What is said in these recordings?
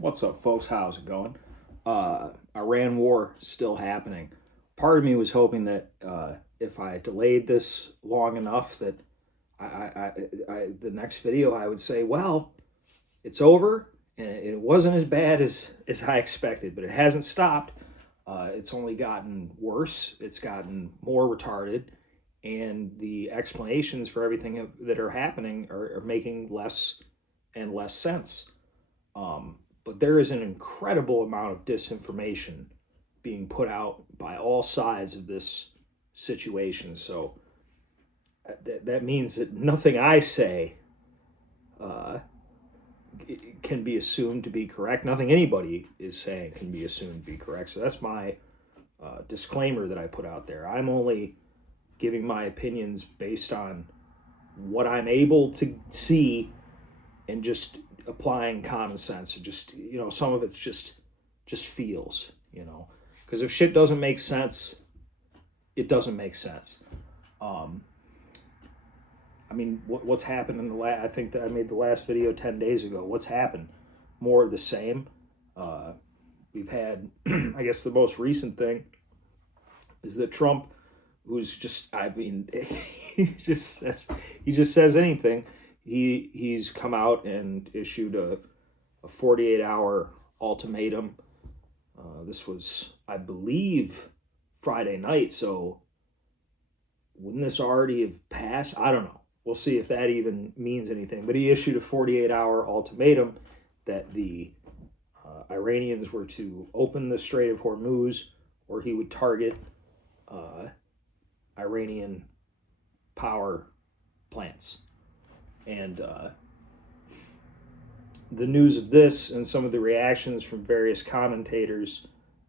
What's up, folks? How's it going? Iran war still happening. Part of me was hoping that if I delayed this long enough, that the next video I would say, well, it's over, and it wasn't as bad as I expected, but it hasn't stopped. It's only gotten worse. It's gotten more retarded, and the explanations for everything that are happening are making less and less sense. But there is an incredible amount of disinformation being put out by all sides of this situation. So that means that nothing I say uh, can be assumed to be correct. Nothing anybody is saying can be assumed to be correct. So that's my disclaimer that I put out there. I'm only giving my opinions based on what I'm able to see and just applying common sense. Just, some of it's just feels, because if shit doesn't make sense, it doesn't make sense. I mean, what's happened in the last, I think that I made the last video 10 days ago. What's happened? More of the same. We've had, I guess the most recent thing is that Trump, who's just, I mean, he just says anything. He's come out and issued a 48-hour ultimatum. This was, I believe, Friday night. So wouldn't this already have passed? I don't know. We'll see if that even means anything. But he issued a 48-hour ultimatum that the Iranians were to open the Strait of Hormuz, or he would target Iranian power plants. And the news of this and some of the reactions from various commentators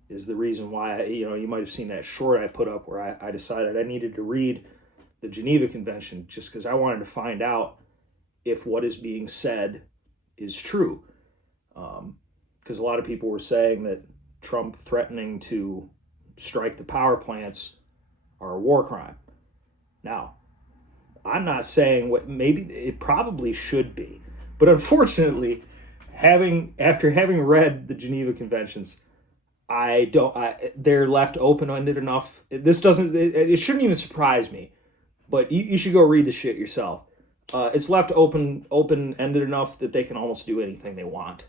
is the reason why, you might have seen that short I put up where I decided I needed to read the Geneva Convention just because I wanted to find out if what is being said is true. Because a lot of people were saying that Trump threatening to strike the power plants are a war crime. Now, I'm not saying what maybe it probably should be, but unfortunately, after having read the Geneva Conventions, they're left open-ended enough. It shouldn't even surprise me, but you should go read the shit yourself. It's left open-ended enough that they can almost do anything they want.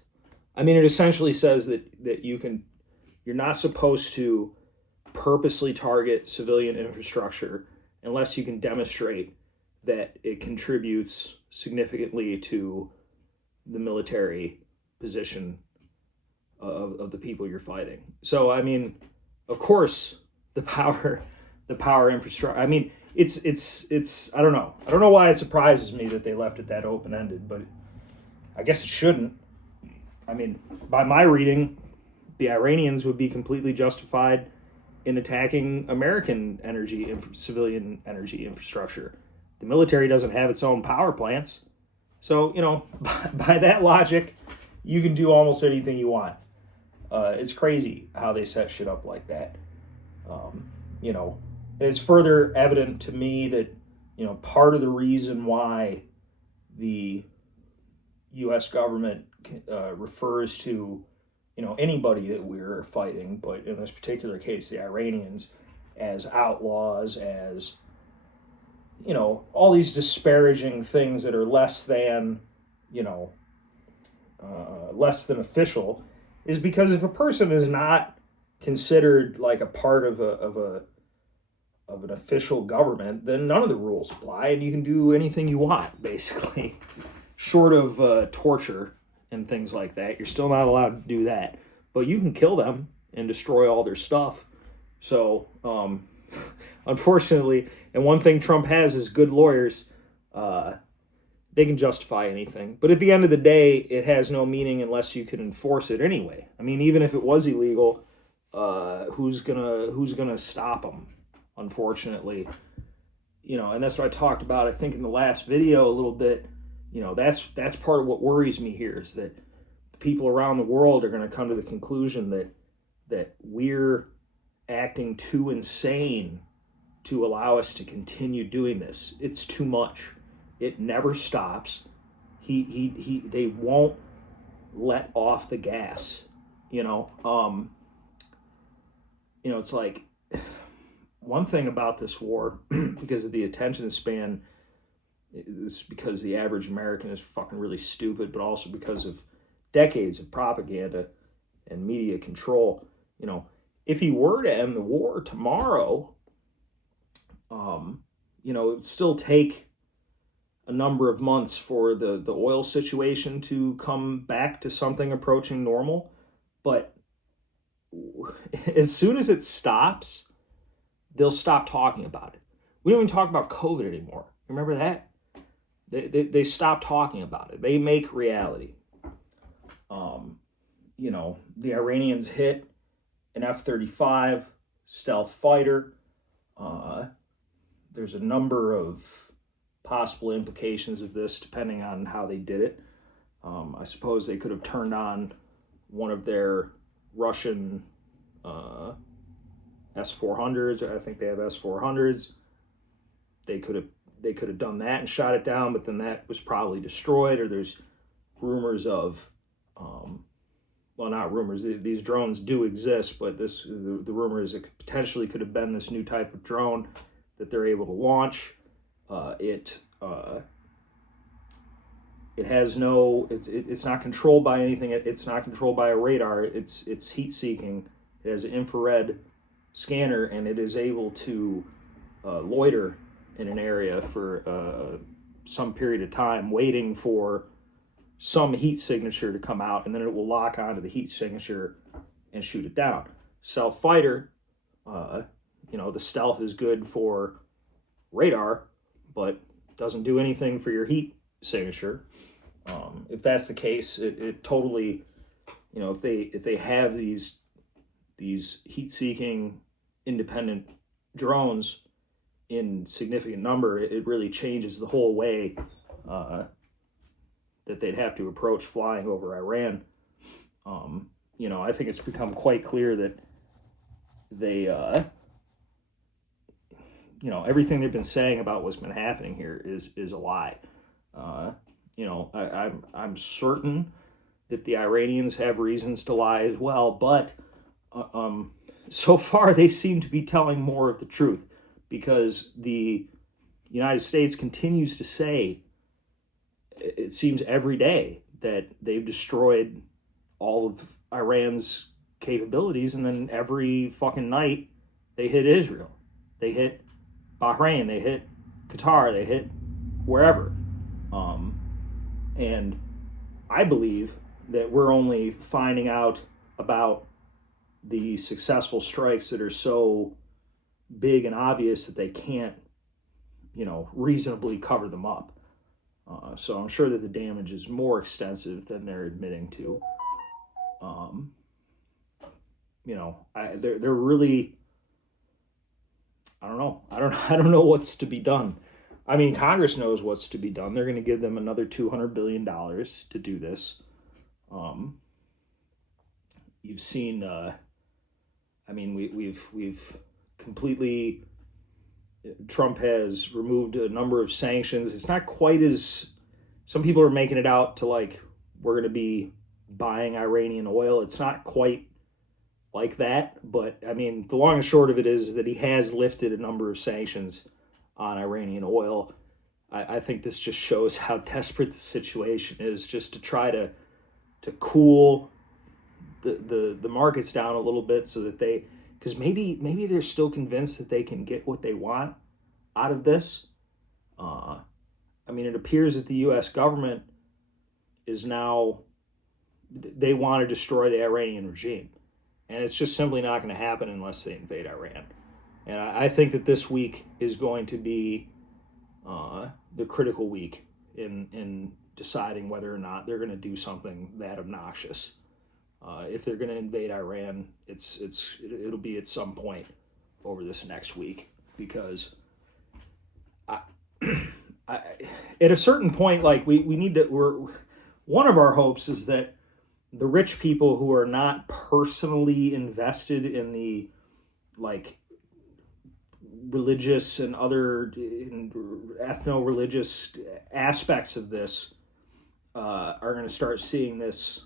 I mean, it essentially says that you're not supposed to purposely target civilian infrastructure unless you can demonstrate that it contributes significantly to the military position of the people you're fighting. So, I mean, of course, the power infrastructure. I mean, it's. I don't know. I don't know why it surprises me that they left it that open ended, but I guess it shouldn't. I mean, by my reading, the Iranians would be completely justified in attacking American civilian energy infrastructure. The military doesn't have its own power plants. So, by that logic, you can do almost anything you want. It's crazy how they set shit up like that. It's further evident to me that, part of the reason why the U.S. government refers to, anybody that we're fighting, but in this particular case, the Iranians, as outlaws, as all these disparaging things that are less than official, is because if a person is not considered like a part of an official government, then none of the rules apply, and you can do anything you want, basically, short of torture and things like that. You're still not allowed to do that, but you can kill them and destroy all their stuff. So, unfortunately, and one thing Trump has is good lawyers. They can justify anything, but at the end of the day, it has no meaning unless you can enforce it anyway. I mean, even if it was illegal, who's gonna stop them? Unfortunately, and that's what I talked about, I think, in the last video a little bit. That's part of what worries me here, is that people around the world are going to come to the conclusion that we're acting too insane to allow us to continue doing this. It's too much. It never stops. They won't let off the gas. It's like one thing about this war, because of the attention span, it's because the average American is fucking really stupid, but also because of decades of propaganda and media control. If he were to end the war tomorrow, it would still take a number of months for the oil situation to come back to something approaching normal. But as soon as it stops, they'll stop talking about it. We don't even talk about COVID anymore. Remember that? They stop talking about it. They make reality. The Iranians hit an F-35 stealth fighter. There's a number of possible implications of this depending on how they did it. I suppose they could have turned on one of their Russian S-400s. I think they have S-400s. They could have done that and shot it down, but then that was probably destroyed. Or there's rumors of, well, not rumors. These drones do exist, but the rumor is it potentially could have been this new type of drone that they're able to launch. It has no. It's not controlled by anything. It's not controlled by a radar. It's heat seeking. It has an infrared scanner, and it is able to loiter in an area for some period of time, waiting for some heat signature to come out, and then it will lock onto the heat signature and shoot it down. Stealth fighter, the stealth is good for radar, but doesn't do anything for your heat signature. If that's the case, it totally, if they have these heat-seeking independent drones in significant number, it really changes the whole way that they'd have to approach flying over Iran. I think it's become quite clear that they, everything they've been saying about what's been happening here is a lie. I'm certain that the Iranians have reasons to lie as well, but so far they seem to be telling more of the truth, because the United States continues to say, it seems every day, that they've destroyed all of Iran's capabilities, and then every fucking night they hit Israel, they hit Bahrain, they hit Qatar, they hit wherever. And I believe that we're only finding out about the successful strikes that are so big and obvious that they can't, reasonably cover them up. So I'm sure that the damage is more extensive than they're admitting to. They're really, I don't know. I don't know what's to be done. I mean, Congress knows what's to be done. They're going to give them another $200 billion to do this. You've seen, we've completely, Trump has removed a number of sanctions. It's not quite as, some people are making it out to like, we're going to be buying Iranian oil. It's not quite like that, but the long and short of it is that he has lifted a number of sanctions on Iranian oil. I think this just shows how desperate the situation is, just to try to cool the markets down a little bit, so that because maybe they're still convinced that they can get what they want out of this. It appears that the U.S. government is now, they want to destroy the Iranian regime. And it's just simply not going to happen unless they invade Iran. And I think that this week is going to be the critical week in deciding whether or not they're going to do something that obnoxious. If they're going to invade Iran, it'll be at some point over this next week, because at a certain point, like we need to. One of our hopes is that the rich people who are not personally invested in the religious and other ethno-religious aspects of this are going to start seeing this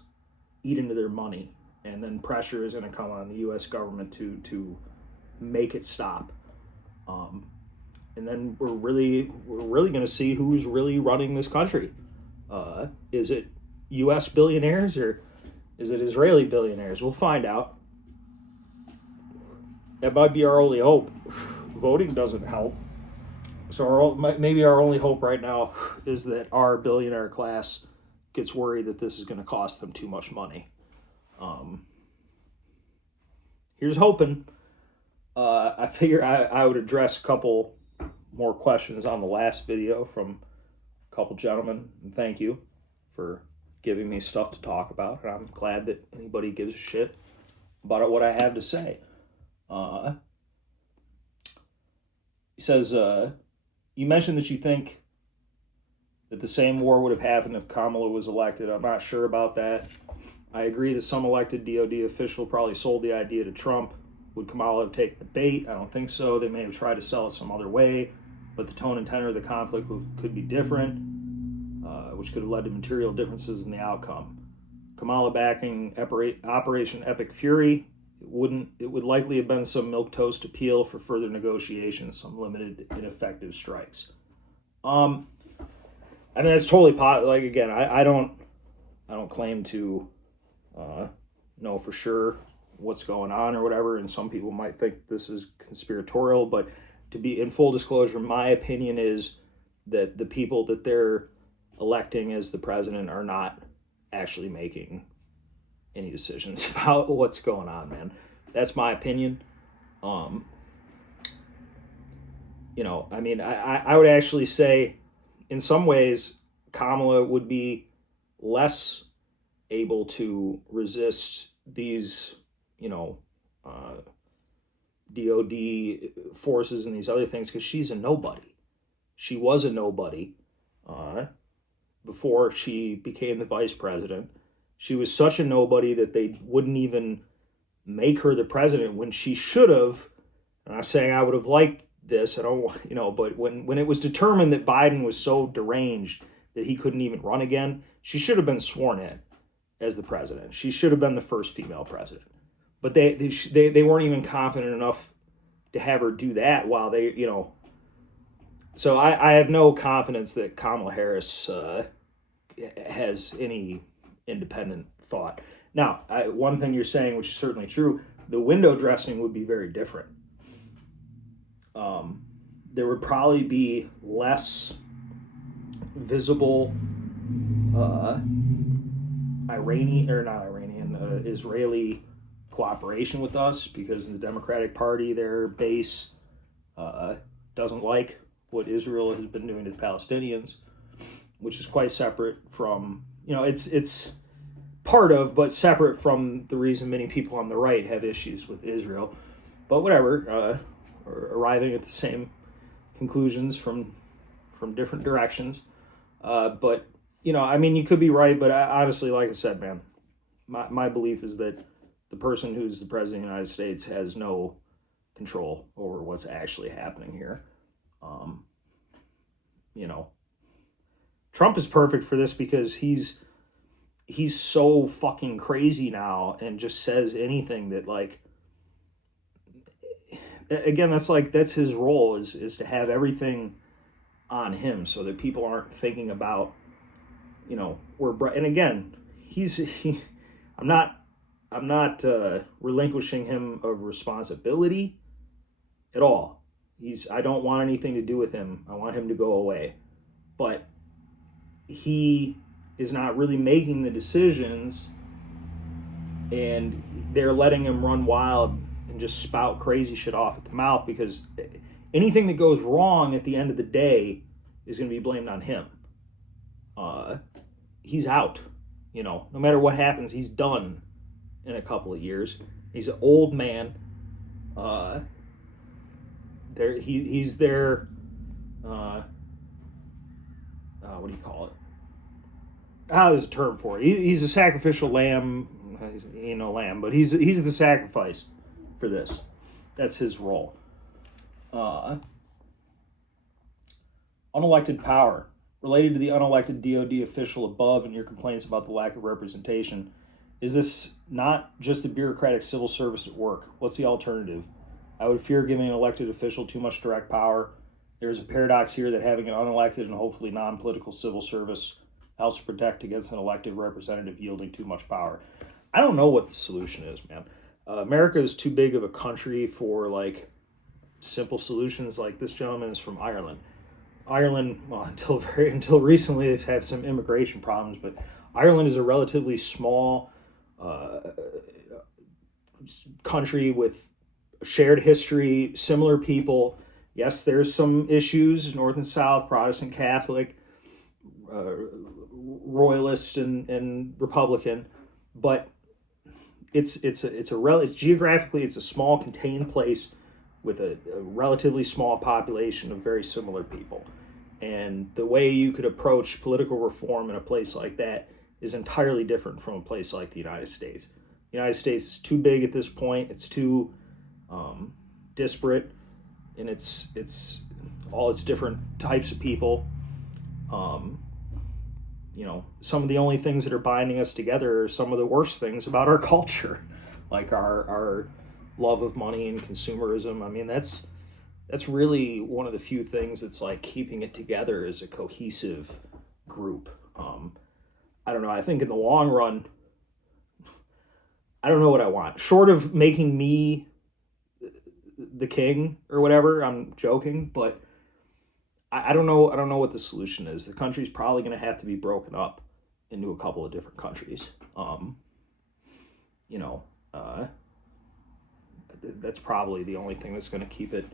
eat into their money, and then pressure is going to come on the U.S. government to make it stop. And then we're really going to see who's really running this country. Is it U.S. billionaires or is it Israeli billionaires? We'll find out. That might be our only hope. Voting doesn't help. So maybe our only hope right now is that our billionaire class gets worried that this is going to cost them too much money. Here's hoping. I figure I would address a couple more questions on the last video from a couple gentlemen. And thank you for giving me stuff to talk about. And I'm glad that anybody gives a shit about what I have to say. He says, you mentioned that you think that the same war would have happened if Kamala was elected. I'm not sure about that. I agree that some elected DOD official probably sold the idea to Trump. Would Kamala have taken the bait? I don't think so. They may have tried to sell it some other way, but the tone and tenor of the conflict could be different, which could have led to material differences in the outcome. Kamala backing Operation Epic Fury, it would likely have been some milquetoast appeal for further negotiations, some limited ineffective strikes. I mean, that's totally like, again, I don't claim to know for sure what's going on or whatever, and some people might think this is conspiratorial, but to be in full disclosure, my opinion is that the people that they're electing as the president are not actually making any decisions about what's going on, man. That's my opinion. I mean, I would actually say in some ways Kamala would be less able to resist these DOD forces and these other things because she's a nobody. She was a nobody before she became the vice president. She was such a nobody that they wouldn't even make her the president when she should have. I'm not saying I would have liked this. I don't, but when it was determined that Biden was so deranged that he couldn't even run again, she should have been sworn in as the president. She should have been the first female president. But they weren't even confident enough to have her do that while they, So I have no confidence that Kamala Harris has any independent thought. Now, one thing you're saying, which is certainly true, the window dressing would be very different. There would probably be less visible Israeli cooperation with us because in the Democratic Party, their base doesn't like what Israel has been doing to the Palestinians, which is quite separate from, it's part of, but separate from the reason many people on the right have issues with Israel. But whatever, arriving at the same conclusions from different directions. But, you could be right, but honestly, like I said, man, my belief is that the person who's the president of the United States has no control over what's actually happening here. Trump is perfect for this because he's so fucking crazy now and just says anything that, like, again, that's his role is to have everything on him so that people aren't thinking about, and again, I'm not relinquishing him of responsibility at all. I don't want anything to do with him. I want him to go away. But he is not really making the decisions, and they're letting him run wild and just spout crazy shit off at the mouth because anything that goes wrong at the end of the day is going to be blamed on him. He's out. No matter what happens, he's done in a couple of years. He's an old man. He's there. What do you call it? There's a term for it. He's a sacrificial lamb. He ain't no lamb, but he's the sacrifice for this. That's his role. Unelected power. Related to the unelected DOD official above and your complaints about the lack of representation, Is this not just the bureaucratic civil service at work? What's the alternative? I would fear giving an elected official too much direct power. There's a paradox here that having an unelected and hopefully non-political civil service helps protect against an elected representative yielding too much power. I don't know what the solution is, man. America is too big of a country for like simple solutions. Like this gentleman is from Ireland. Ireland, well, until recently, they've had some immigration problems, but Ireland is a relatively small country with shared history, similar people. Yes, there's some issues, North and South, Protestant, Catholic, Royalist, and Republican, but it's geographically it's a small contained place with a relatively small population of very similar people. And the way you could approach political reform in a place like that is entirely different from a place like the United States. The United States is too big at this point. It's too disparate, and it's all its different types of people. Some of the only things that are binding us together are some of the worst things about our culture, like our love of money and consumerism. I mean, that's really one of the few things that's like keeping it together as a cohesive group. I don't know. I think in the long run, I don't know what I want. Short of making me the king or whatever, I'm joking, but I don't know. I don't know what the solution is. The country's probably going to have to be broken up into a couple of different countries. That's probably the only thing that's going to keep it.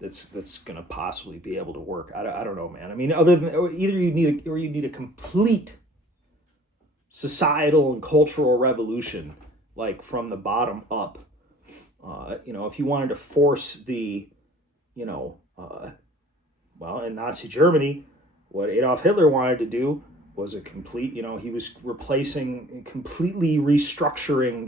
That's going to possibly be able to work. I don't know, man. I mean, other than either you need a complete societal and cultural revolution, like from the bottom up. If you wanted to force the, in Nazi Germany, what Adolf Hitler wanted to do was a complete, he was completely restructuring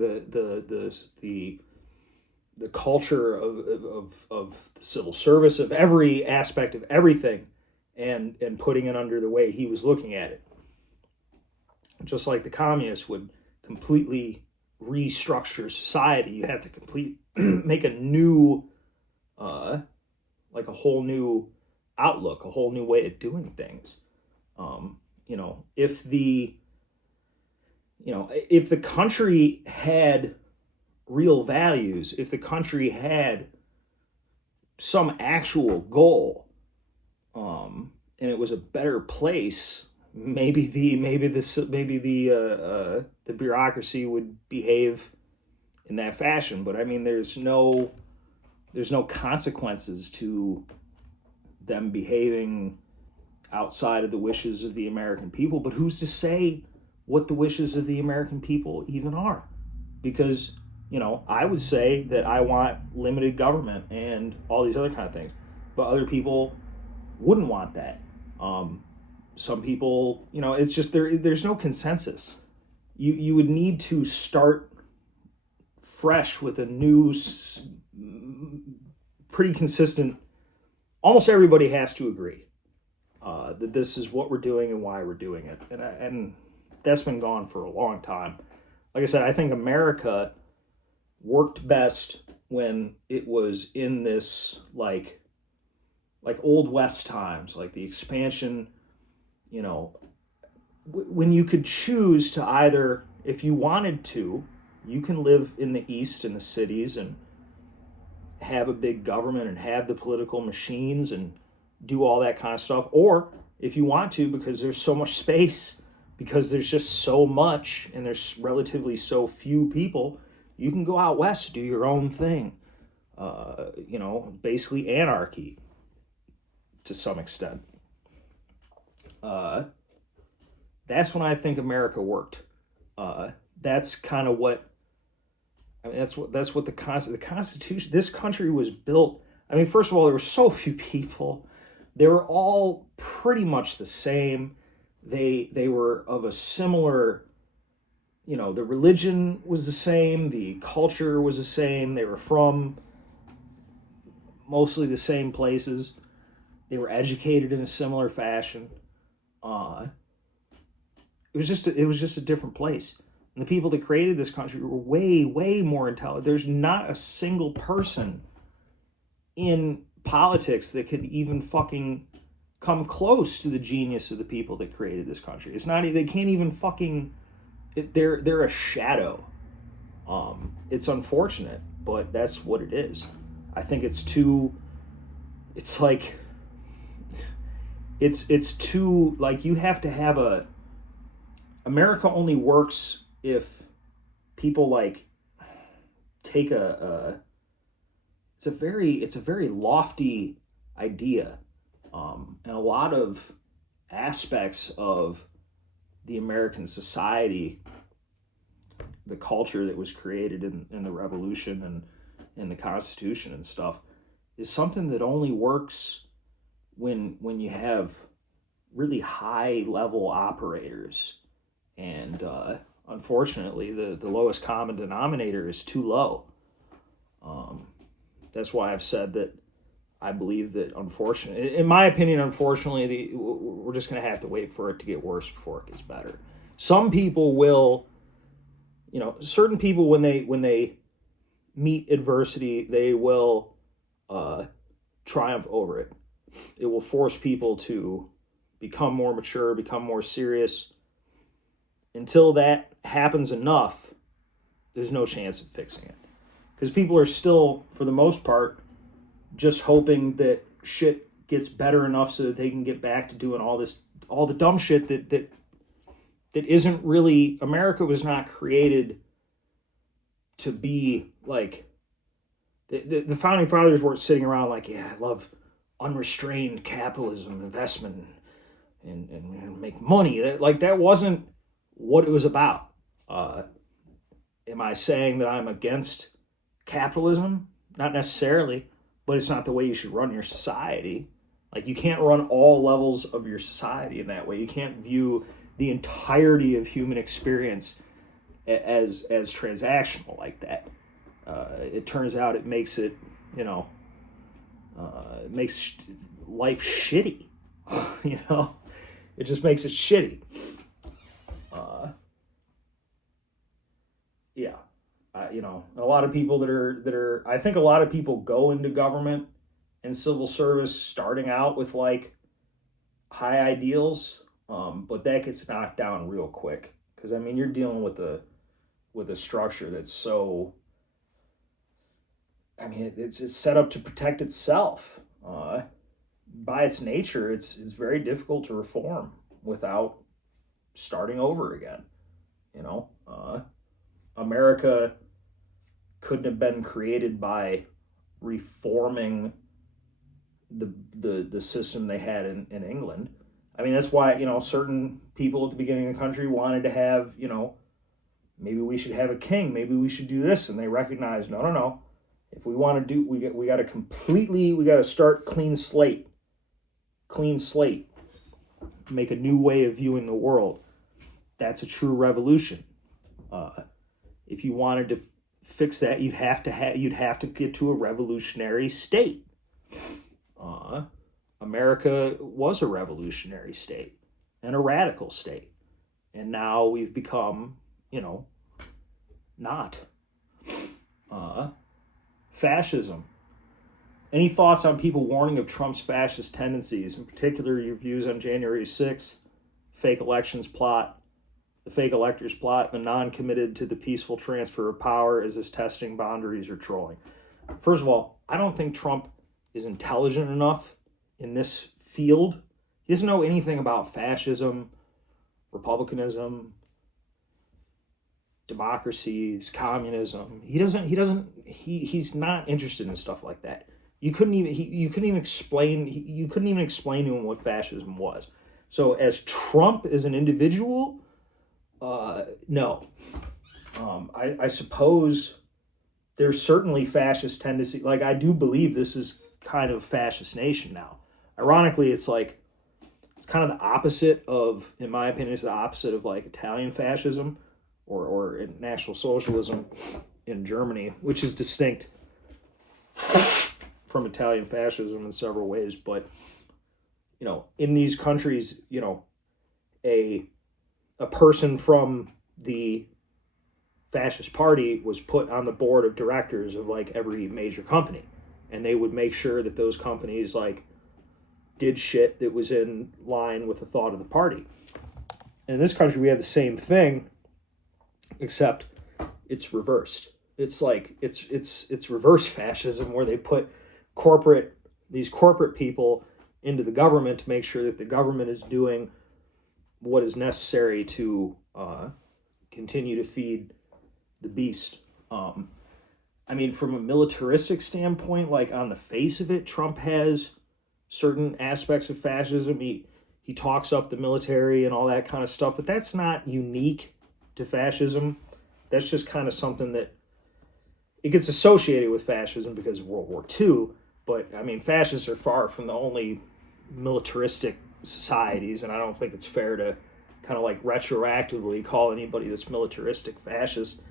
the culture of the civil service, of every aspect of everything, and putting it under the way he was looking at it. Just like the communists would completely restructure society, you have to make a new, like a whole new outlook, a whole new way of doing things. If the country had real values, if the country had some actual goal, and it was a better place, maybe the bureaucracy would behave in that fashion. But I mean, there's no consequences to them behaving outside of the wishes of the American people. But who's to say what the wishes of the American people even are? Because I would say that I want limited government and all these other kind of things, but other people wouldn't want that. Some people, it's just there's no consensus. You would need to start fresh with a new, pretty consistent. Almost everybody has to agree that this is what we're doing and why we're doing it, and that's been gone for a long time. Like I said, I think America worked best when it was in this like Old West times, like the expansion, when you could choose to either, if you wanted to, you can live in the East in the cities and have a big government and have the political machines and do all that kind of stuff. Or if you want to, because there's so much space, because there's just so much and there's relatively so few people, you can go out west, do your own thing. Basically anarchy to some extent. That's when I think America worked. That's kind of what. I mean, that's what the Constitution. This country was built. I mean, first of all, there were so few people. They were all pretty much the same. They were of a similar. The religion was the same. The culture was the same. They were from mostly the same places. They were educated in a similar fashion. It was just a different place. And the people that created this country were way, way more intelligent. There's not a single person in politics that could even fucking come close to the genius of the people that created this country. It's not, they can't even fucking, they're a shadow. It's unfortunate, but that's what it is. I think it's too, it's like, it's too, like, you have to have America only works if people like take it's a very lofty idea, and a lot of aspects of the American society, the culture that was created in the Revolution and in the Constitution and stuff, is something that only works when you have really high level operators. And unfortunately, the lowest common denominator is too low. That's why I've said that I believe that, unfortunately, in my opinion, unfortunately, we're just going to have to wait for it to get worse before it gets better. Some people will, certain people, when they meet adversity, they will triumph over it. It will force people to become more mature, become more serious. Until that happens enough, there's no chance of fixing it. Because people are still, for the most part, just hoping that shit gets better enough so that they can get back to doing all the dumb shit that isn't really. America was not created to be like, the founding fathers weren't sitting around like, yeah, I love unrestrained capitalism, investment, and make money. That wasn't what it was about. Am I saying that I'm against capitalism? Not necessarily, but it's not the way you should run your society. Like, you can't run all levels of your society in that way. You can't view the entirety of human experience as transactional like that. It turns out it makes it, it makes life shitty. It just makes it shitty. Yeah. A lot of people that are, I think a lot of people go into government and civil service starting out with like high ideals, but that gets knocked down real quick. Because you're dealing with a structure that's so, it's set up to protect itself. By its nature, it's very difficult to reform without starting over again. America couldn't have been created by reforming the system they had in England. That's why, certain people at the beginning of the country wanted to have, maybe we should have a king, maybe we should do this, and they recognized, no. If we want to do, we got to start clean slate, make a new way of viewing the world. That's a true revolution. If you wanted to fix that, you'd have to get to a revolutionary state. America was a revolutionary state and a radical state, and now we've become, not. Fascism. Any thoughts on people warning of Trump's fascist tendencies, in particular your views on January 6th, fake elections plot, the fake electors plot, the non-committed to the peaceful transfer of power as is testing boundaries or trolling? First of all, I don't think Trump is intelligent enough in this field. He doesn't know anything about fascism, republicanism, democracies, communism. He's not interested in stuff like that. You couldn't even explain to him what fascism was. So as Trump as an individual, no. I suppose there's certainly fascist tendency. Like, I do believe this is kind of fascist nation now. Ironically, it's kind of the opposite of, in my opinion, it's the opposite of like Italian fascism or National Socialism in Germany, which is distinct from Italian fascism in several ways. But, in these countries, a person from the fascist party was put on the board of directors of like every major company, and they would make sure that those companies like did shit that was in line with the thought of the party. And in this country, we have the same thing, except it's reversed. It's like it's reverse fascism, where they put these corporate people into the government to make sure that the government is doing what is necessary to continue to feed the beast. I mean, from a militaristic standpoint, like on the face of it, Trump has certain aspects of fascism. He talks up the military and all that kind of stuff, but that's not unique to fascism. That's just kind of something that it gets associated with fascism because of World War II. But I mean, fascists are far from the only militaristic societies, and I don't think it's fair to kind of like retroactively call anybody that's militaristic fascist.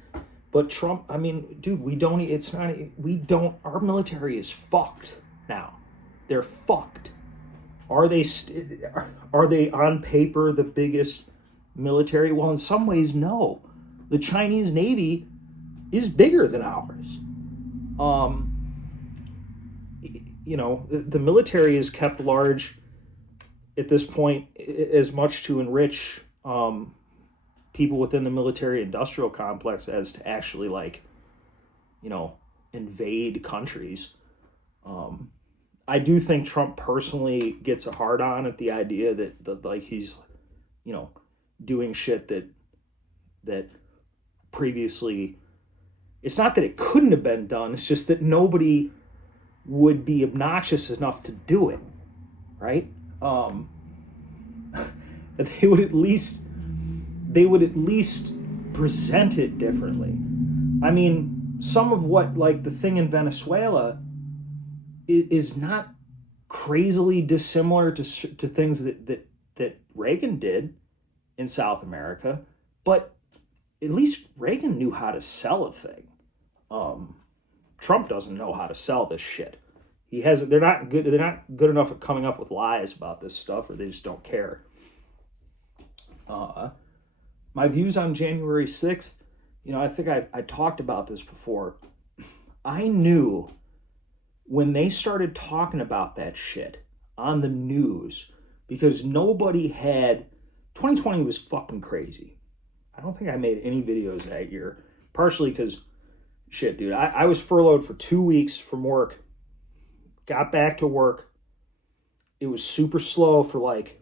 But Trump, I mean, dude, our military is fucked now. They're fucked. Are they on paper the biggest military? Well, in some ways, no. The Chinese Navy is bigger than ours. The military is kept large at this point as much to enrich people within the military industrial complex as to actually invade countries. I do think Trump personally gets a hard on at the idea that he's, doing shit that previously, it's not that it couldn't have been done. It's just that nobody would be obnoxious enough to do it. Right. They would at least present it differently. I mean, some of what, like the thing in Venezuela is not crazily dissimilar to things that Reagan did in South America, but at least Reagan knew how to sell a thing. Trump doesn't know how to sell this shit. They're not good enough at coming up with lies about this stuff, or they just don't care. My views on January 6th, I think I talked about this before. I knew when they started talking about that shit on the news, because 2020 was fucking crazy. I don't think I made any videos that year, partially because, shit, dude, I was furloughed for 2 weeks from work, got back to work. It was super slow for like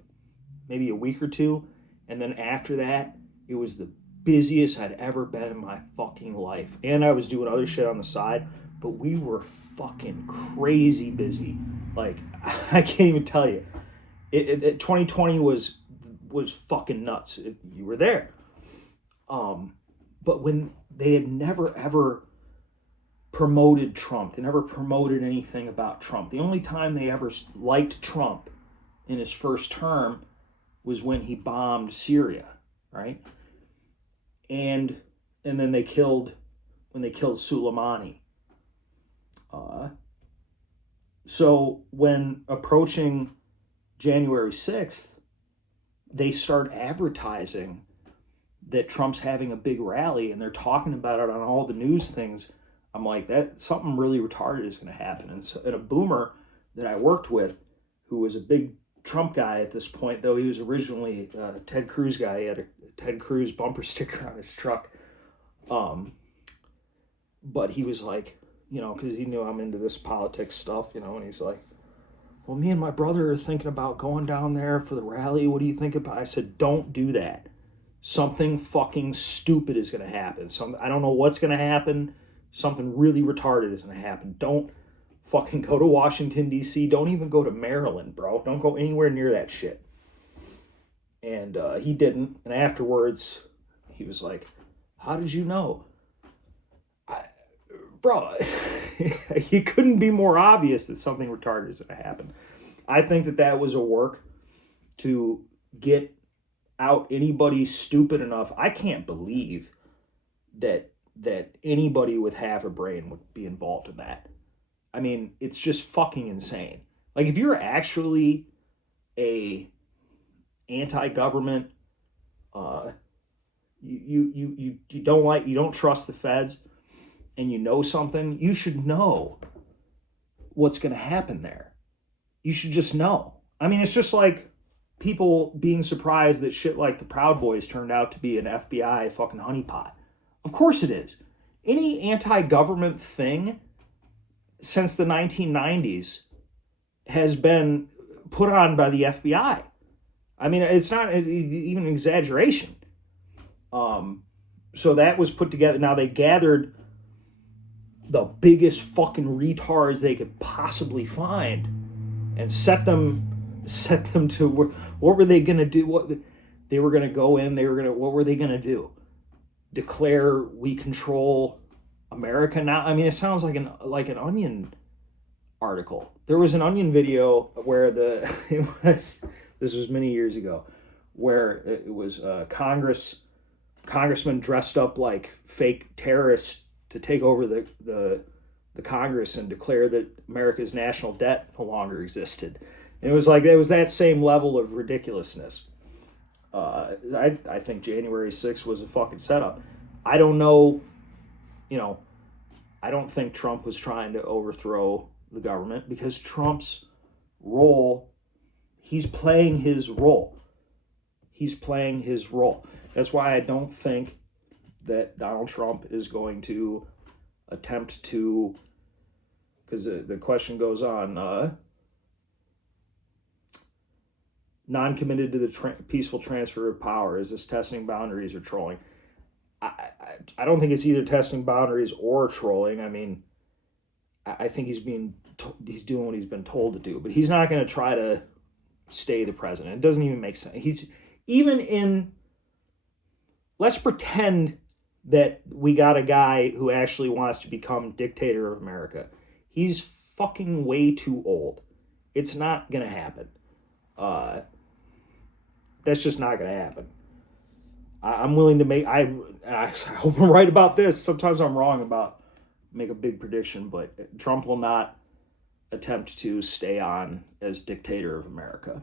maybe a week or two, and then after that, it was the busiest I'd ever been in my fucking life. And I was doing other shit on the side, but we were fucking crazy busy. Like, I can't even tell you. 2020 was fucking nuts. You were there. But when they had never ever promoted Trump, they never promoted anything about Trump. The only time they ever liked Trump in his first term was when he bombed Syria, right? And then when they killed Soleimani. So when approaching January 6th, they start advertising that Trump's having a big rally, and they're talking about it on all the news things. I'm like, that something really retarded is going to happen. And a boomer that I worked with, who was a big Trump guy at this point, though he was originally a Ted Cruz guy. He had a Ted Cruz bumper sticker on his truck. But he was like, because he knew I'm into this politics stuff, and he's like, well, me and my brother are thinking about going down there for the rally. What do you think about it? I said, don't do that. Something fucking stupid is going to happen. I don't know what's going to happen. Something really retarded is going to happen. Don't fucking go to Washington, D.C. Don't even go to Maryland, bro. Don't go anywhere near that shit. And he didn't. And afterwards, he was like, how did you know? Bro, it couldn't be more obvious that something retarded is going to happen. I think that was a work to get out anybody stupid enough. I can't believe that anybody with half a brain would be involved in that. I mean, it's just fucking insane. Like, if you're actually a anti-government, you don't trust the feds, and you know something, you should know what's going to happen there. You should just know. I mean, it's just like people being surprised that shit like the Proud Boys turned out to be an FBI fucking honeypot. Of course it is. Any anti-government thing since the 1990s has been put on by the FBI. I mean, it's not even an exaggeration. So that was put together. Now they gathered the biggest fucking retards they could possibly find and set them to what were they going to do? What they were going to go in, what were they going to do? Declare we control America now? I mean, it sounds like an Onion article. There was an Onion video where this was many years ago, where it was congressmen dressed up like fake terrorists to take over the Congress and declare that America's national debt no longer existed. And it was that same level of ridiculousness. I think January 6th was a fucking setup. I don't know, I don't think Trump was trying to overthrow the government, because Trump's role, he's playing his role. He's playing his role. That's why I don't think that Donald Trump is going to attempt to, because the question goes on, non-committed to the peaceful transfer of power. Is this testing boundaries or trolling? I don't think it's either testing boundaries or trolling. I mean, I think he's doing what he's been told to do, but he's not going to try to stay the president. It doesn't even make sense. Let's pretend that we got a guy who actually wants to become dictator of America. He's fucking way too old. It's not going to happen. That's just not going to happen. I'm willing to I hope I'm right about this. Sometimes I'm wrong make a big prediction, but Trump will not attempt to stay on as dictator of America,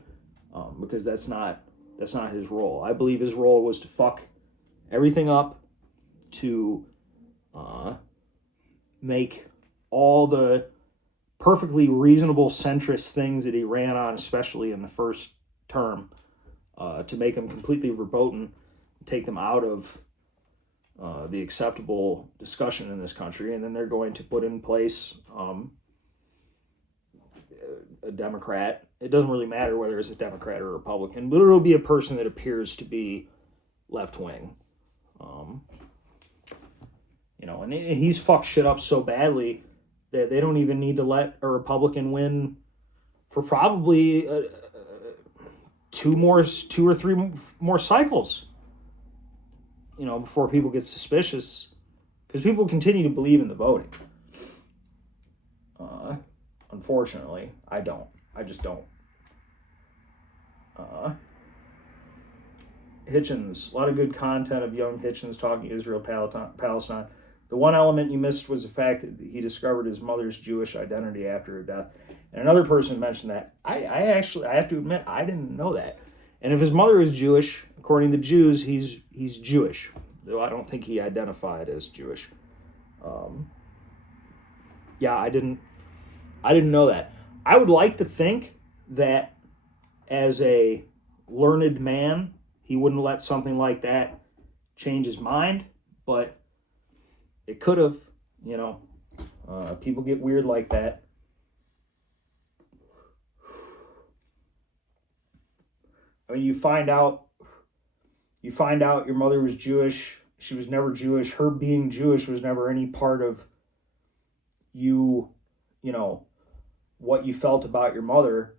because that's not his role. I believe his role was to fuck everything up, to make all the perfectly reasonable centrist things that he ran on, especially in the first term, to make them completely verboten, take them out of the acceptable discussion in this country, and then they're going to put in place a Democrat. It doesn't really matter whether it's a Democrat or a Republican, but it'll be a person that appears to be left-wing. And he's fucked shit up so badly that they don't even need to let a Republican win for probably two or three more cycles, before people get suspicious, because people continue to believe in the voting. Unfortunately, I don't. I just don't. Hitchens, a lot of good content of young Hitchens talking Israel, Palestine. The one element you missed was the fact that he discovered his mother's Jewish identity after her death. And another person mentioned that. I have to admit, I didn't know that. And if his mother is Jewish, according to Jews, he's Jewish. Though I don't think he identified as Jewish. I didn't know that. I would like to think that as a learned man, he wouldn't let something like that change his mind, but it could have, people get weird like that. I mean, you find out your mother was Jewish. She was never Jewish. Her being Jewish was never any part of what you felt about your mother.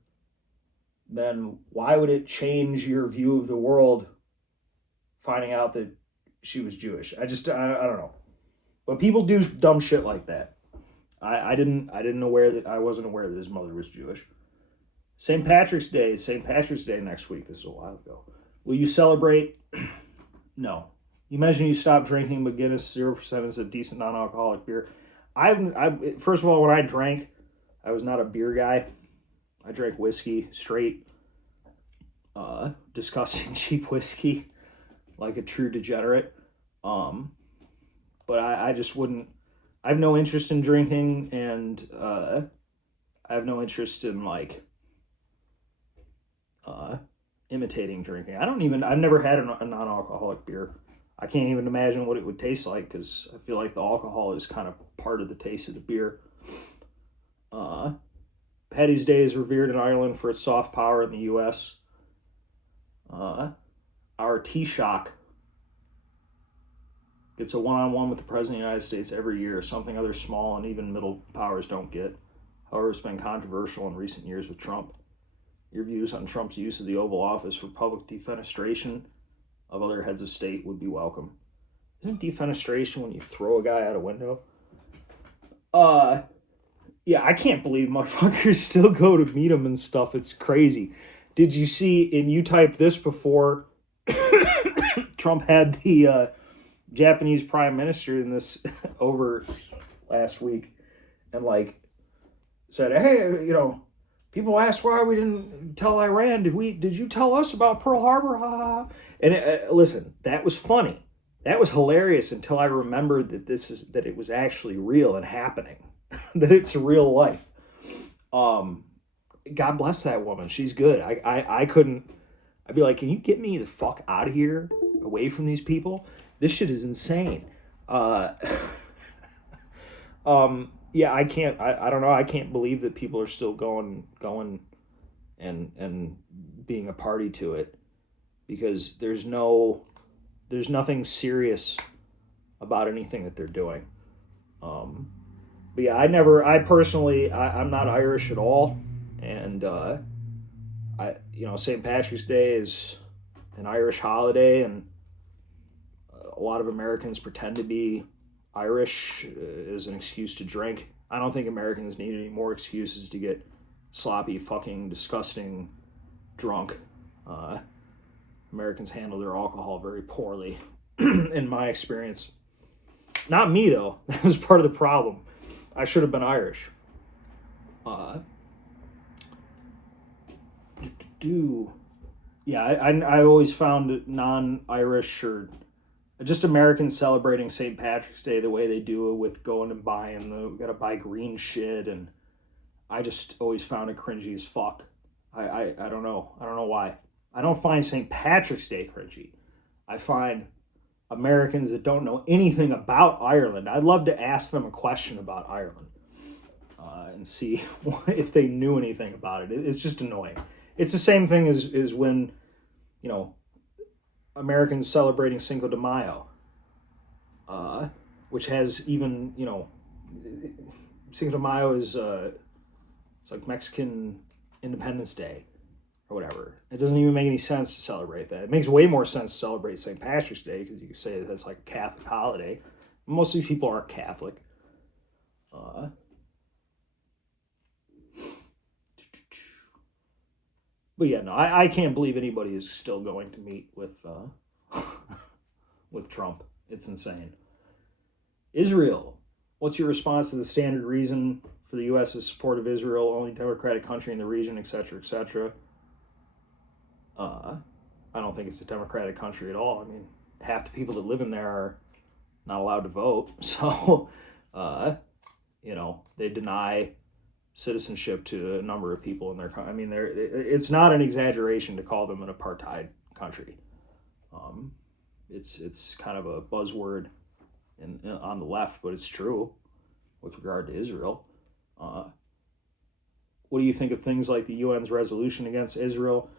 Then why would it change your view of the world finding out that she was Jewish? I don't know. But people do dumb shit like that. I wasn't aware that his mother was Jewish. St. Patrick's Day next week. This is a while ago. Will you celebrate? No. You imagine you stop drinking McGuinness 0% is a decent non-alcoholic beer. First of all, when I drank, I was not a beer guy. I drank whiskey straight, disgusting cheap whiskey, like a true degenerate. But I just wouldn't. I have no interest in drinking, and I have no interest in like imitating drinking. I've never had a non-alcoholic beer. I can't even imagine what it would taste like because I feel like the alcohol is kind of part of the taste of the beer. Paddy's Day is revered in Ireland for its soft power in the U.S. Our Taoiseach gets a one-on-one with the President of the United States every year, something other small and even middle powers don't get. However, it's been controversial in recent years with Trump. Your views on Trump's use of the Oval Office for public defenestration of other heads of state would be welcome. Isn't defenestration when you throw a guy out a window? Yeah, I can't believe motherfuckers still go to meet him and stuff. It's crazy. Did you see, and you typed this before, Trump had the Japanese prime minister in this over last week and like said, hey, people asked why we didn't tell Iran. Did you tell us about Pearl Harbor? Ha ha. And listen, that was funny. That was hilarious until I remembered that it was actually real and happening. That it's real life. God bless that woman. She's good. I couldn't. I'd be like, can you get me the fuck out of here, away from these people? This shit is insane. Yeah, I can't. I don't know. I can't believe that people are still going and being a party to it, because there's nothing serious about anything that they're doing. But yeah, I'm not Irish at all, and St. Patrick's Day is an Irish holiday, and a lot of Americans pretend to be Irish as an excuse to drink. I don't think Americans need any more excuses to get sloppy, fucking, disgusting drunk. Americans handle their alcohol very poorly, in my experience. Not me, though. That was part of the problem. I should have been Irish. Yeah, I always found non-Irish or just Americans celebrating St. Patrick's Day the way they do it, with going and buying gotta buy green shit, and I just always found it cringy as fuck. I don't know. I don't know why. I don't find St. Patrick's Day cringy. I find Americans that don't know anything about Ireland. I'd love to ask them a question about Ireland and see if they knew anything about it. It's just annoying. It's the same thing as when, Americans celebrating Cinco de Mayo, which has even, Cinco de Mayo is it's like Mexican Independence Day or whatever. It doesn't even make any sense to celebrate that. It makes way more sense to celebrate St. Patrick's Day, because you can say that's like a Catholic holiday. Most of these people aren't Catholic. But yeah, no, I can't believe anybody is still going to meet with with Trump. It's insane. Israel. What's your response to the standard reason for the U.S.'s support of Israel, only democratic country in the region, etc., etc.? I don't think it's a democratic country at all. I mean, half the people that live in there are not allowed to vote. So, they deny citizenship to a number of people in their country. I mean, it's not an exaggeration to call them an apartheid country. It's kind of a buzzword on the left, but it's true with regard to Israel. What do you think of things like the UN's resolution against Israel?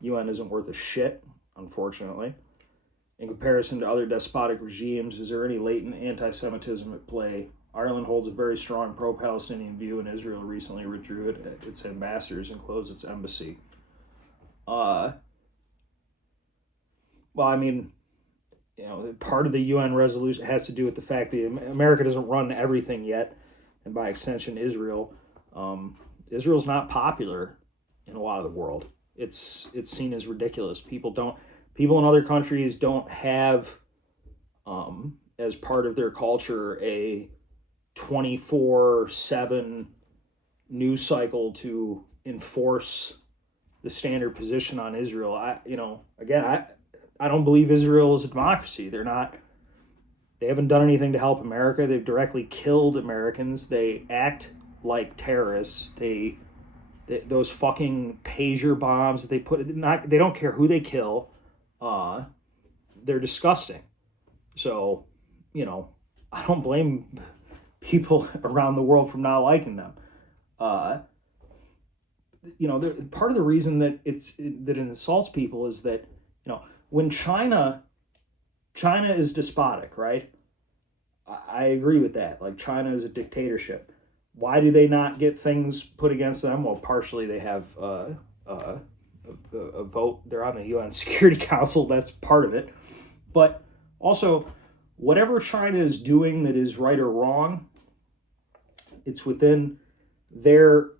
UN isn't worth a shit, unfortunately. In comparison to other despotic regimes, is there any latent anti-Semitism at play? Ireland holds a very strong pro-Palestinian view, and Israel recently withdrew its ambassadors and closed its embassy. Well, I mean, part of the UN resolution has to do with the fact that America doesn't run everything yet, and by extension, Israel. Israel's not popular in a lot of the world. It's seen as ridiculous. People in other countries don't have, as part of their culture, a 24/7 news cycle to enforce the standard position on Israel. I don't believe Israel is a democracy. They haven't done anything to help America. They've directly killed Americans. They act like terrorists. Those fucking pager bombs that they put, they don't care who they kill. They're disgusting. So, I don't blame people around the world from not liking them. Part of the reason that it insults people is that, when China is despotic, right? I agree with that. Like, China is a dictatorship. Why do they not get things put against them? Well, partially they have a vote. They're on the UN Security Council. That's part of it. But also, whatever China is doing that is right or wrong, it's within their...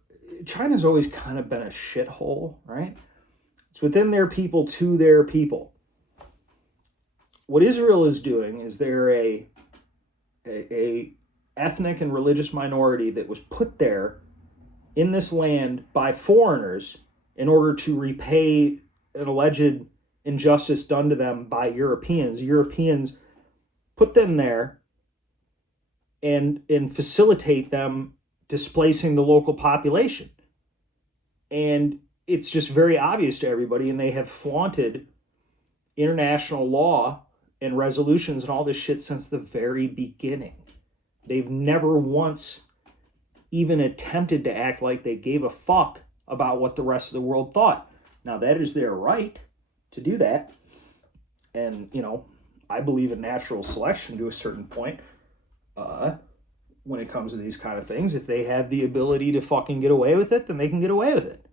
China's always kind of been a shithole, right? It's within their people to their people. What Israel is doing is they're a ethnic and religious minority that was put there in this land by foreigners in order to repay an alleged injustice done to them by Europeans. Europeans put them there and facilitate them displacing the local population. And it's just very obvious to everybody, and they have flaunted international law and resolutions and all this shit since the very beginning. They've never once even attempted to act like they gave a fuck about what the rest of the world thought. Now, that is their right to do that. And, I believe in natural selection to a certain point when it comes to these kind of things. If they have the ability to fucking get away with it, then they can get away with it.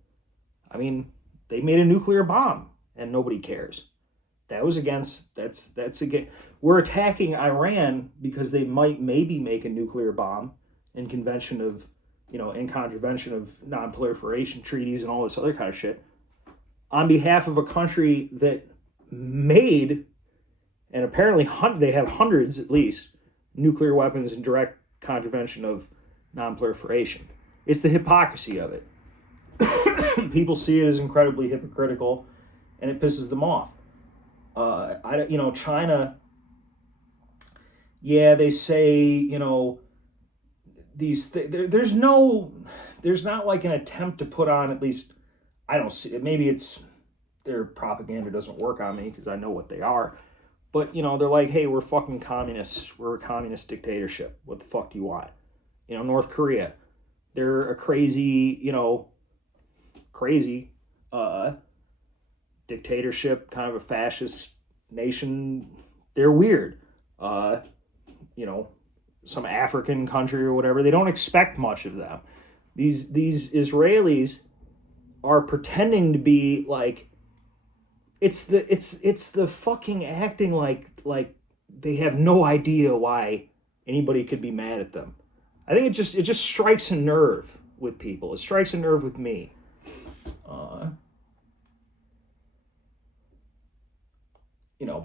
I mean, they made a nuclear bomb and nobody cares. That's again. We're attacking Iran because they might maybe make a nuclear bomb in contravention of non-proliferation treaties and all this other kind of shit on behalf of a country that made, and apparently they have hundreds at least, nuclear weapons in direct contravention of non-proliferation. It's the hypocrisy of it. People see it as incredibly hypocritical, and it pisses them off. China, yeah, they say, there's not like an attempt to put on, at least, I don't see it. Maybe it's their propaganda doesn't work on me because I know what they are. But, they're like, hey, we're fucking communists. We're a communist dictatorship. What the fuck do you want? North Korea, they're a crazy dictatorship, kind of a fascist nation. They're weird. Some African country or whatever. They don't expect much of them. These Israelis are pretending to be like, it's the fucking acting like they have no idea why anybody could be mad at them. I think it just strikes a nerve with people. It strikes a nerve with me.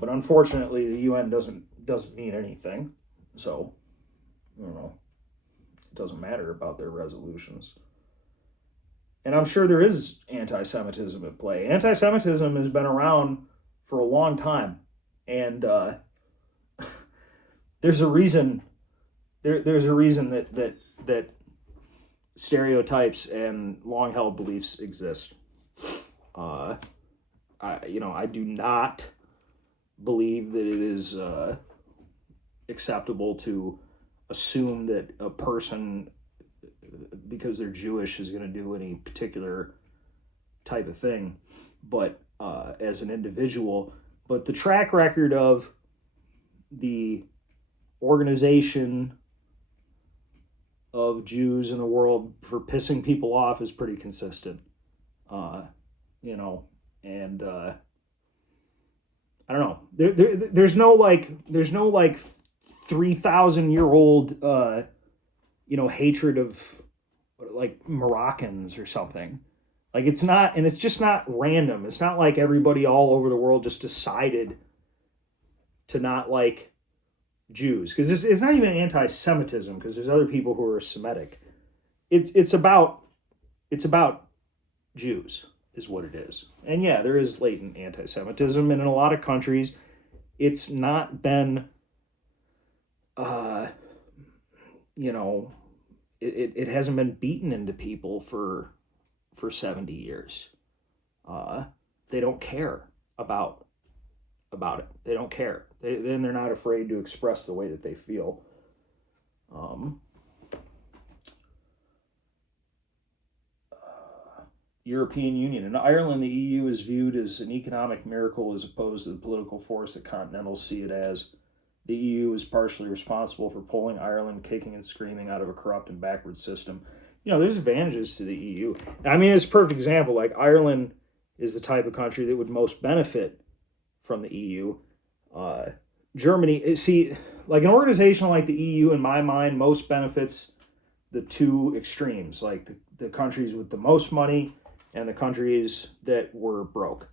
But unfortunately the UN doesn't mean anything. So, it doesn't matter about their resolutions. And I'm sure there is anti-Semitism at play. Anti-Semitism has been around for a long time. And there's a reason that stereotypes and long-held beliefs exist. I do not believe that it is acceptable to assume that a person, because they're Jewish, is going to do any particular type of thing, but as an individual. But the track record of the organization of Jews in the world for pissing people off is pretty consistent. And I don't know. There's no 3,000-year-old hatred of like Moroccans or something. Like, it's not, and it's just not random. It's not like everybody all over the world just decided to not like Jews, because it's not even anti-Semitism, because there's other people who are Semitic. It's about Jews. is what it is. And yeah, there is latent anti-Semitism, and in a lot of countries, it's not been, you know, it hasn't been beaten into people for 70 years. They don't care about it. They don't care. Then they're not afraid to express the way that they feel. European Union. In Ireland, the EU is viewed as an economic miracle as opposed to the political force that continentals see it as. The EU is partially responsible for pulling Ireland kicking and screaming out of a corrupt and backward system. You know, there's advantages to the EU. I mean, it's a perfect example. Like, Ireland is the type of country that would most benefit from the EU. Germany, see, like an organization like the EU, in my mind, most benefits the two extremes, like the countries with the most money and the countries that were broke.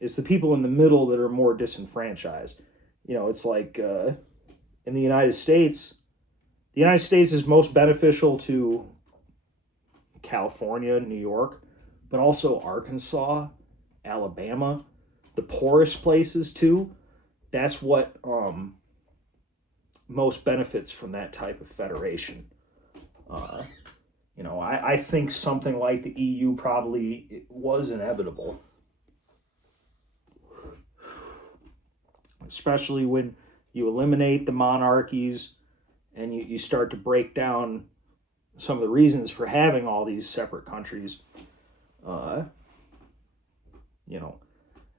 It's the people in the middle that are more disenfranchised. You know, it's like in the United States is most beneficial to California, New York, but also Arkansas, Alabama, the poorest places too. That's what most benefits from that type of federation. You know, I think something like the EU probably was inevitable. Especially when you eliminate the monarchies and you start to break down some of the reasons for having all these separate countries. You know,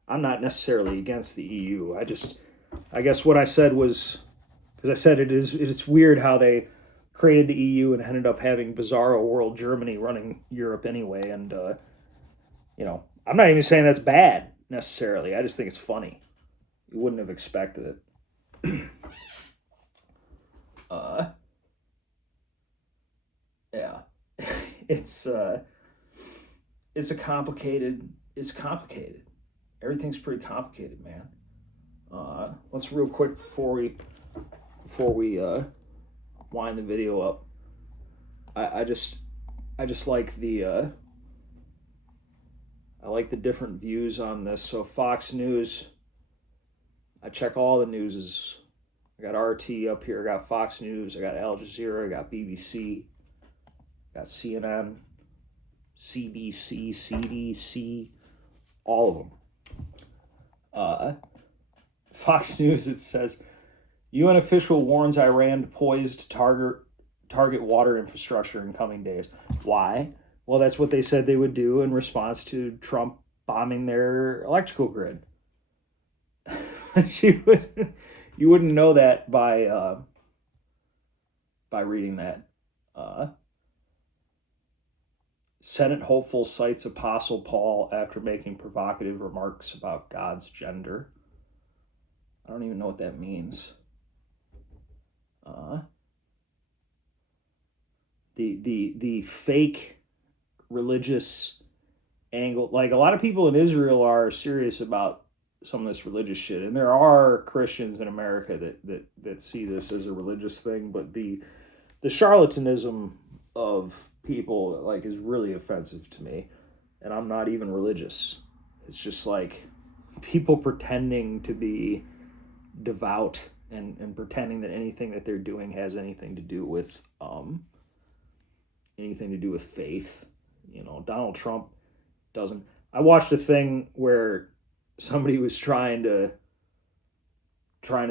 I'm not necessarily against the EU. I guess what I said was, because I said it's weird how they created the EU and ended up having bizarro world Germany running Europe anyway. And, you know, I'm not even saying that's bad necessarily. I just think it's funny. You wouldn't have expected it. Yeah. It's complicated. Everything's pretty complicated, man. Let's real quick before we wind the video up. I just like the I like the different views on this. So Fox News, I check all the newses. I got RT up here, I got Fox News, I got Al Jazeera, I got BBC, I got CNN, CBC, CDC, all of them. Fox News, it says, UN official warns Iran poised to target water infrastructure in coming days. Why? Well, that's what they said they would do in response to Trump bombing their electrical grid. You wouldn't know that by reading that. Senate hopeful cites Apostle Paul after making provocative remarks about God's gender. I don't even know what that means. The fake religious angle, like a lot of people in Israel are serious about some of this religious shit, and there are Christians in America that see this as a religious thing, but the charlatanism of people like is really offensive to me, and I'm not even religious. It's just like people pretending to be devout and pretending that anything that they're doing has anything to do with faith. You know, Donald Trump doesn't. I watched a thing where somebody was trying to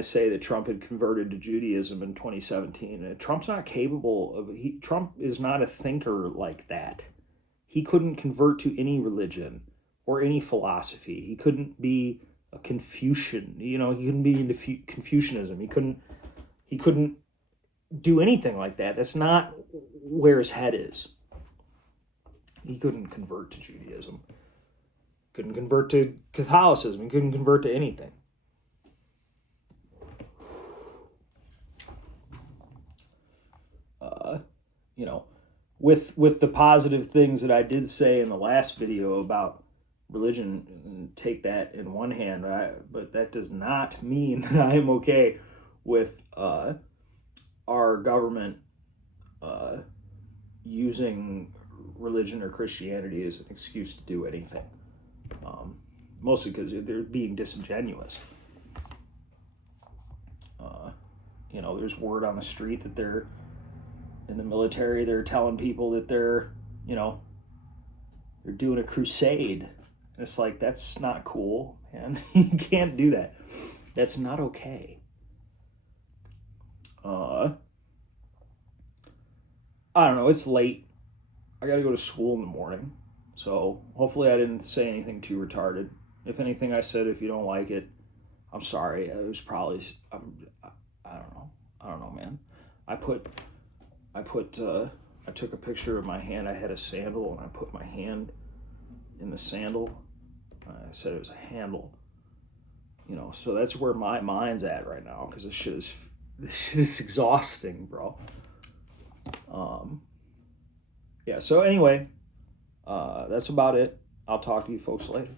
say that Trump had converted to Judaism in 2017, and Trump's not capable of. Trump is not a thinker like that. He couldn't convert to any religion or any philosophy. He couldn't be a Confucian. You know, he couldn't be into Confucianism. He couldn't do anything like that. That's not where his head is. He couldn't convert to Judaism. Couldn't convert to Catholicism. He couldn't convert to anything. You know, with the positive things that I did say in the last video about religion, and take that in one hand, but that does not mean that I am okay with our government using religion or Christianity as an excuse to do anything. Mostly because they're being disingenuous. There's word on the street that they're in the military. They're telling people that they're doing a crusade. And it's like, that's not cool, man. You can't do that. That's not okay. I don't know. It's late. I got to go to school in the morning. So hopefully I didn't say anything too retarded. If anything I said, if you don't like it, I'm sorry. It was probably, I don't know. I don't know, man. I took a picture of my hand. I had a sandal and I put my hand in the sandal. I said it was a handle. So that's where my mind's at right now, because this shit is exhausting, bro. Yeah, so anyway, that's about it. I'll talk to you folks later.